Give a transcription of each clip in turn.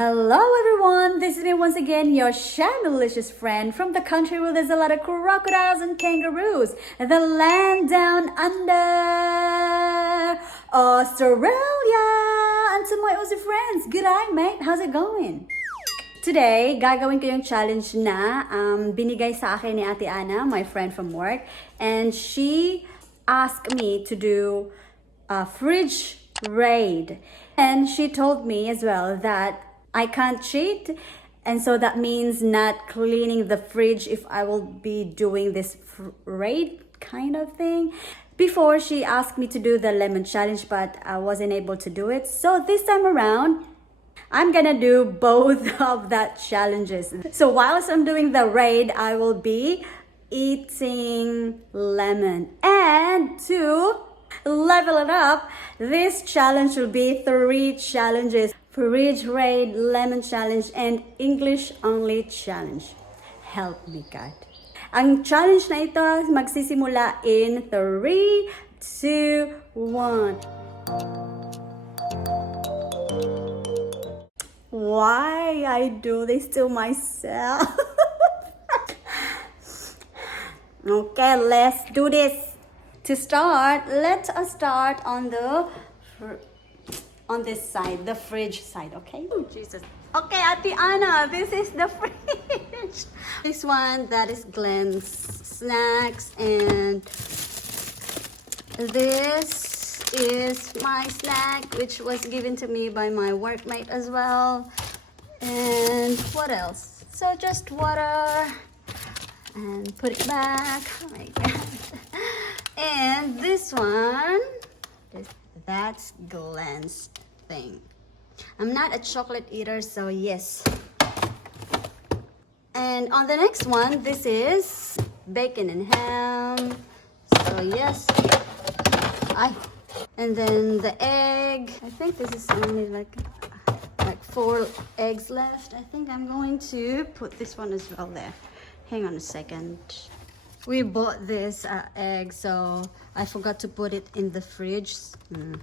Hello everyone, this is me once again, your shamalicious friend from the country where there's a lot of crocodiles and kangaroos, the land down under Australia. And to my Aussie friends, good eye mate, how's it going? Today, gagawin ko yung challenge na binigay sa akin ni Ate Ana, my friend from work, and she asked me to do a fridge raid. And she told me as well that I can't cheat, and so that means not cleaning the fridge if I will be doing this raid kind of thing. Before, she asked me to do the lemon challenge, but I wasn't able to do it. So this time around, I'm gonna do both of that challenges. So whilst I'm doing the raid, I will be eating lemon. And to level it up, this challenge will be 3 challenges: fridge raid, lemon challenge, and English only challenge. Help me God. Ang challenge na ito magsisimula in 3, 2, 1. Why I do this to myself? Okay, let's do this. To start, let us start on this side, the fridge side, okay? Oh, Jesus. Okay, Ate Ana, this is the fridge. This one, that is Glenn's snacks, and this is my snack, which was given to me by my workmate as well. And what else? So just water, and put it back. Oh my God. And this one, that's Glenn's thing. I'm not a chocolate eater, so yes. And on the next one, this is bacon and ham. So yes. And then the egg. I think this is only like 4 eggs left. I think I'm going to put this one as well there. Hang on a second. We bought this egg, so I forgot to put it in the fridge. And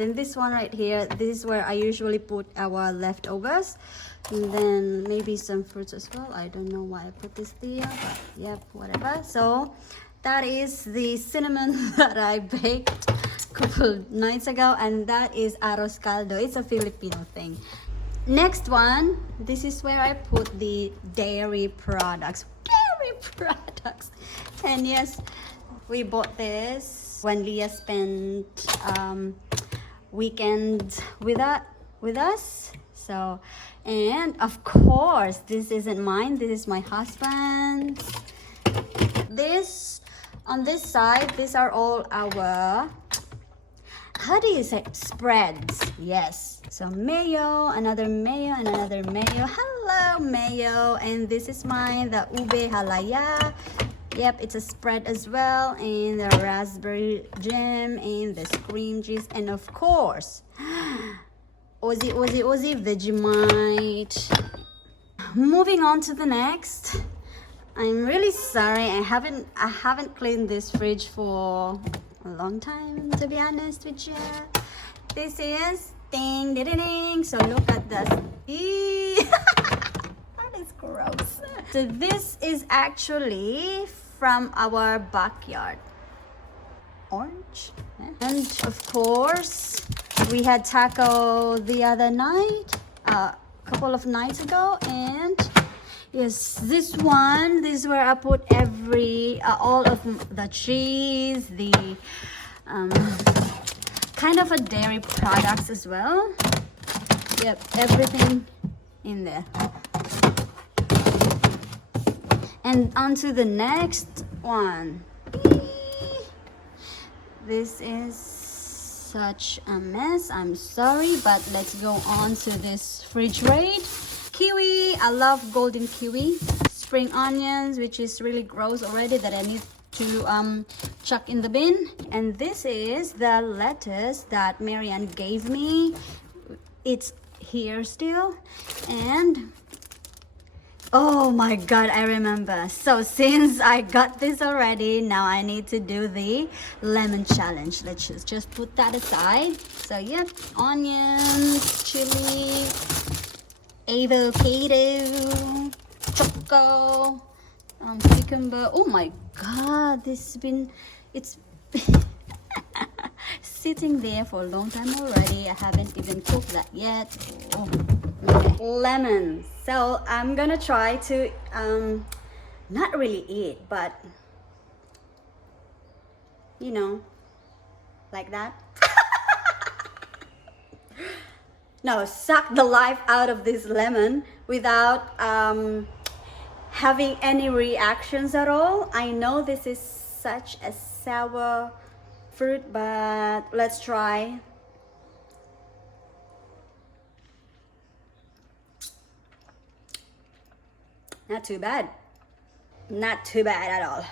then this one right here, this is where I usually put our leftovers. And then maybe some fruits as well. I don't know why I put this there, but yep, whatever. So that is the cinnamon that I baked a couple nights ago, and that is arroz caldo. It's a Filipino thing. Next one, this is where I put the dairy products. And yes, we bought this when Leah spent weekend with us. So, and of course, this isn't mine, this is my husband's. This on this side, these are all our, how do you say, spreads? Yes. So mayo, another mayo, and another mayo. Hello, mayo. And this is mine, the ube halaya. Yep, it's a spread as well. And the raspberry jam, and the cream cheese, and of course, Aussie Vegemite. Moving on to the next. I'm really sorry, I haven't cleaned this fridge for a long time, to be honest with you. This is ding, ding, ding. So look at this. That is gross. So this is actually from our backyard. Orange. And of course, we had taco the other night, a couple of nights ago, and yes, this one, this is where I put all of the cheese, the kind of a dairy products as well. Yep, everything in there. And on to the next one. This is such a mess. I'm sorry, but let's go on to this fridge raid. Kiwi, I love golden kiwi. Spring onions, which is really gross already, that I need to chuck in the bin. And this is the lettuce that Marianne gave me. It's here still. And oh my God, I remember. So since I got this already, now I need to do the lemon challenge. Let's just put that aside. So yep, onions, chili, avocado, choco, cucumber. Oh my god, it's sitting there for a long time already. I haven't even cooked that yet. Oh, okay. Lemon. So I'm gonna try to not really eat, but you know, like that. No, suck the life out of this lemon without having any reactions at all. I know this is such a sour fruit, but let's try. Not too bad. Not too bad at all.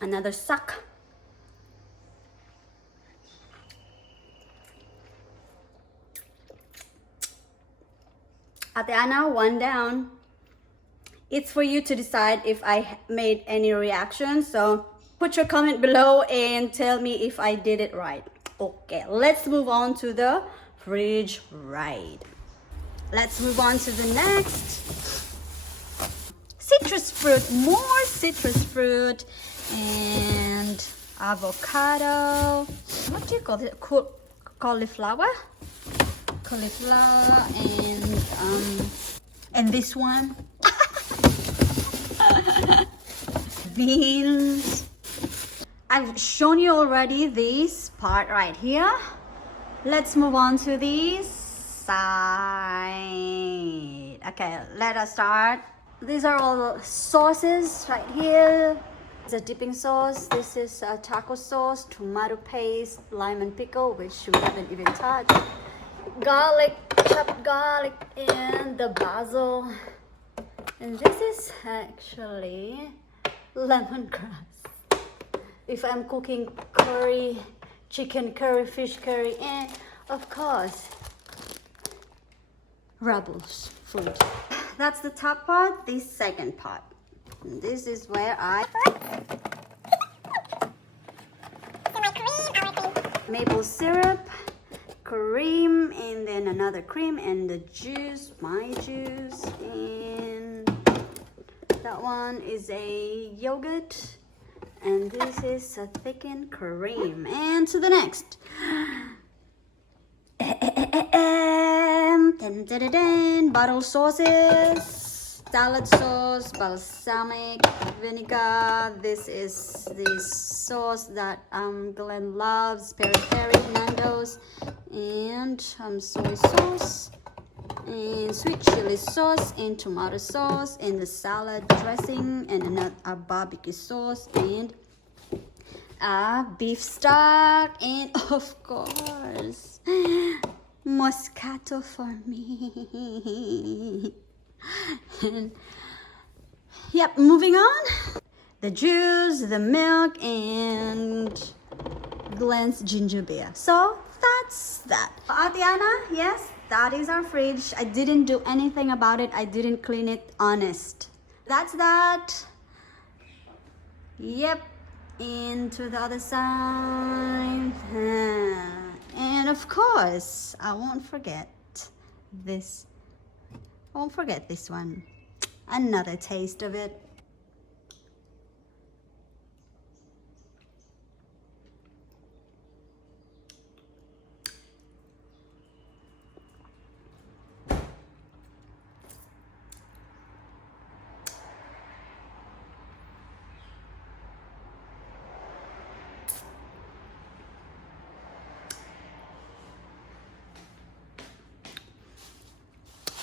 Another suck. Ate Ana, one down. It's for you to decide if I made any reaction. So put your comment below and tell me if I did it right. Okay, let's move on to the fridge ride. Let's move on to the next. Citrus fruit, more citrus fruit and avocado. What do you call it? Cauliflower? Cauliflower and this one. Beans. I've shown you already this part right here. Let's move on to this side. Okay, let us start. These are all sauces right here. It's a dipping sauce. This is a taco sauce, tomato paste, lime and pickle, which we haven't even touched. Garlic, chopped garlic, and the basil. And this is actually lemongrass. If I'm cooking curry, chicken curry, fish curry, and of course, rebels food. That's the top part, this second part. And this is where I maple syrup, cream, and then another cream, and the juice, my juice, and that one is a yogurt, and this is a thickened cream. And to the next. Bottle sauces, salad sauce, balsamic vinegar. This is the sauce that Glenn loves, peri peri, Nando's, and soy sauce, and sweet chili sauce, and tomato sauce, and the salad dressing, and a barbecue sauce, and beef stock, and of course Moscato for me. And yep, moving on. The juice, the milk, and Glenn's ginger beer. So that's that. Ate Ana, yes, that is our fridge. I didn't do anything about it. I didn't clean it, honest. That's that. Yep, into the other side. And of course, I won't forget this. I won't forget this one. Another taste of it.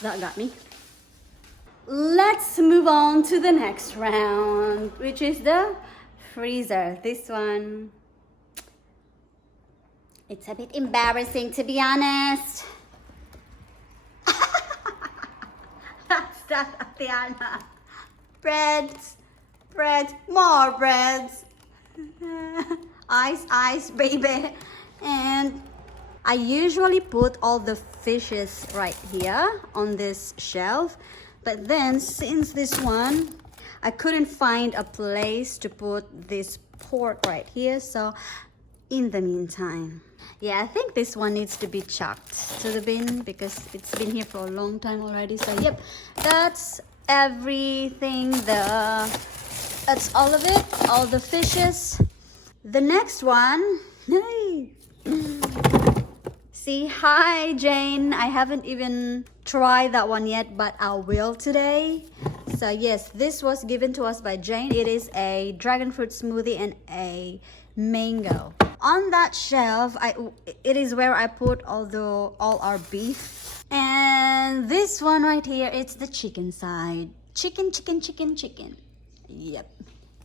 That got me. Let's move on to the next round, which is the freezer. This one, it's a bit embarrassing, to be honest. That's that, Ate Ana. Breads, more breads. Ice, baby. And I usually put all the fishes right here on this shelf, but then since this one, I couldn't find a place to put this pork right here, so in the meantime. Yeah, I think this one needs to be chucked to the bin because it's been here for a long time already. So yep, that's everything. That's all of it, all the fishes. The next one, hey. See, hi Jane. I haven't even tried that one yet, but I will today. So yes, this was given to us by Jane. It is a dragon fruit smoothie and a mango. On that shelf, it is where I put all our beef. And this one right here, it's the chicken side. Chicken. Yep.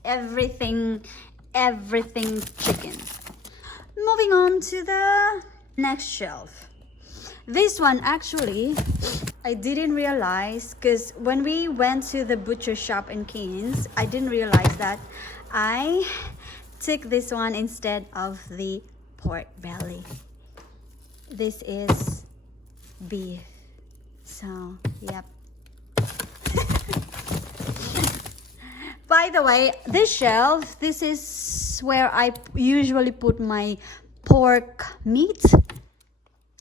Everything chicken. Moving on to the next shelf. This one actually, I didn't realize because when we went to the butcher shop in Keynes, I didn't realize that I took this one instead of the pork belly. This is beef. So, yep. By the way, this shelf, this is where I usually put my pork meat.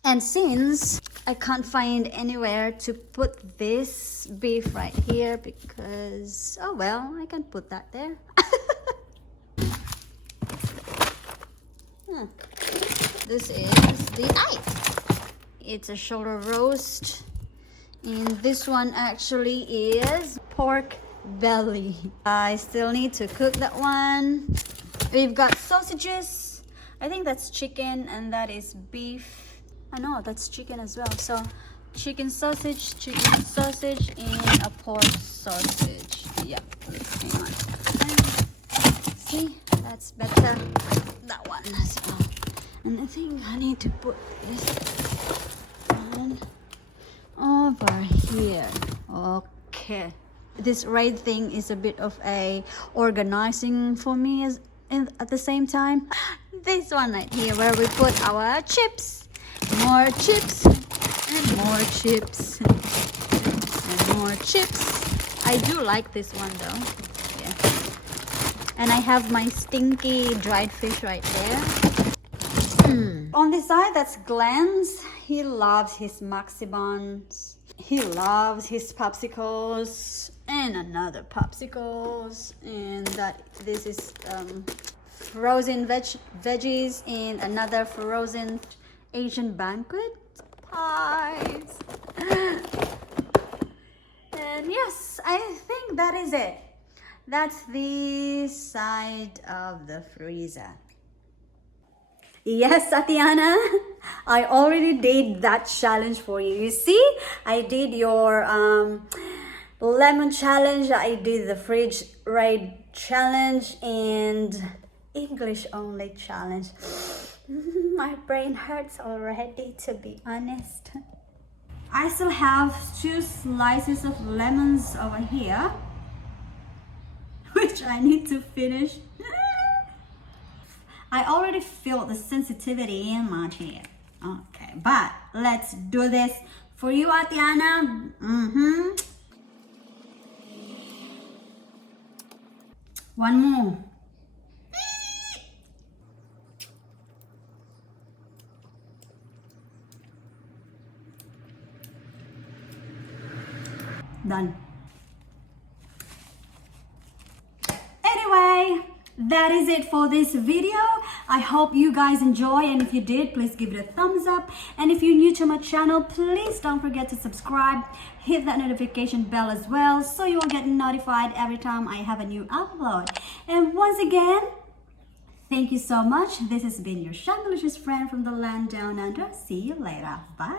And since I can't find anywhere to put this beef right here because, oh well, I can put that there. This is the ice. It's a shoulder roast. And this one actually is pork belly. I still need to cook that one. We've got sausages. I think that's chicken and that is beef. I know that's chicken as well. So chicken sausage, and a pork sausage. Yep. Hang on. See, that's better. That one as well. And I think I need to put this one over here. Okay. This red thing is a bit of a organizing for me at the same time. This one right here where we put our chips. More chips and more chips and more chips. I do like this one though. Yeah. And I have my stinky dried fish right there. On this side, that's Glenn's. He loves his maxi buns. He loves his popsicles and another popsicles. And this is frozen veggies and another frozen Asian banquet pies. And yes, I think that is it. That's the side of the freezer. Yes, Tatiana, I already did that challenge for you. You see, I did your lemon challenge, I did the fridge raid challenge, and English only challenge. My brain hurts already, to be honest. I still have 2 slices of lemons over here, which I need to finish. I already feel the sensitivity in my chair. Okay, but let's do this for you, Atiana. One more. Done. Anyway, that is it for this video. I hope you guys enjoy, and if you did, please give it a thumbs up. And if you're new to my channel, please don't forget to subscribe, hit that notification bell as well so you'll get notified every time I have a new upload. And once again, thank you so much. This has been your ChamColyer friend from the land down under. See you later. Bye.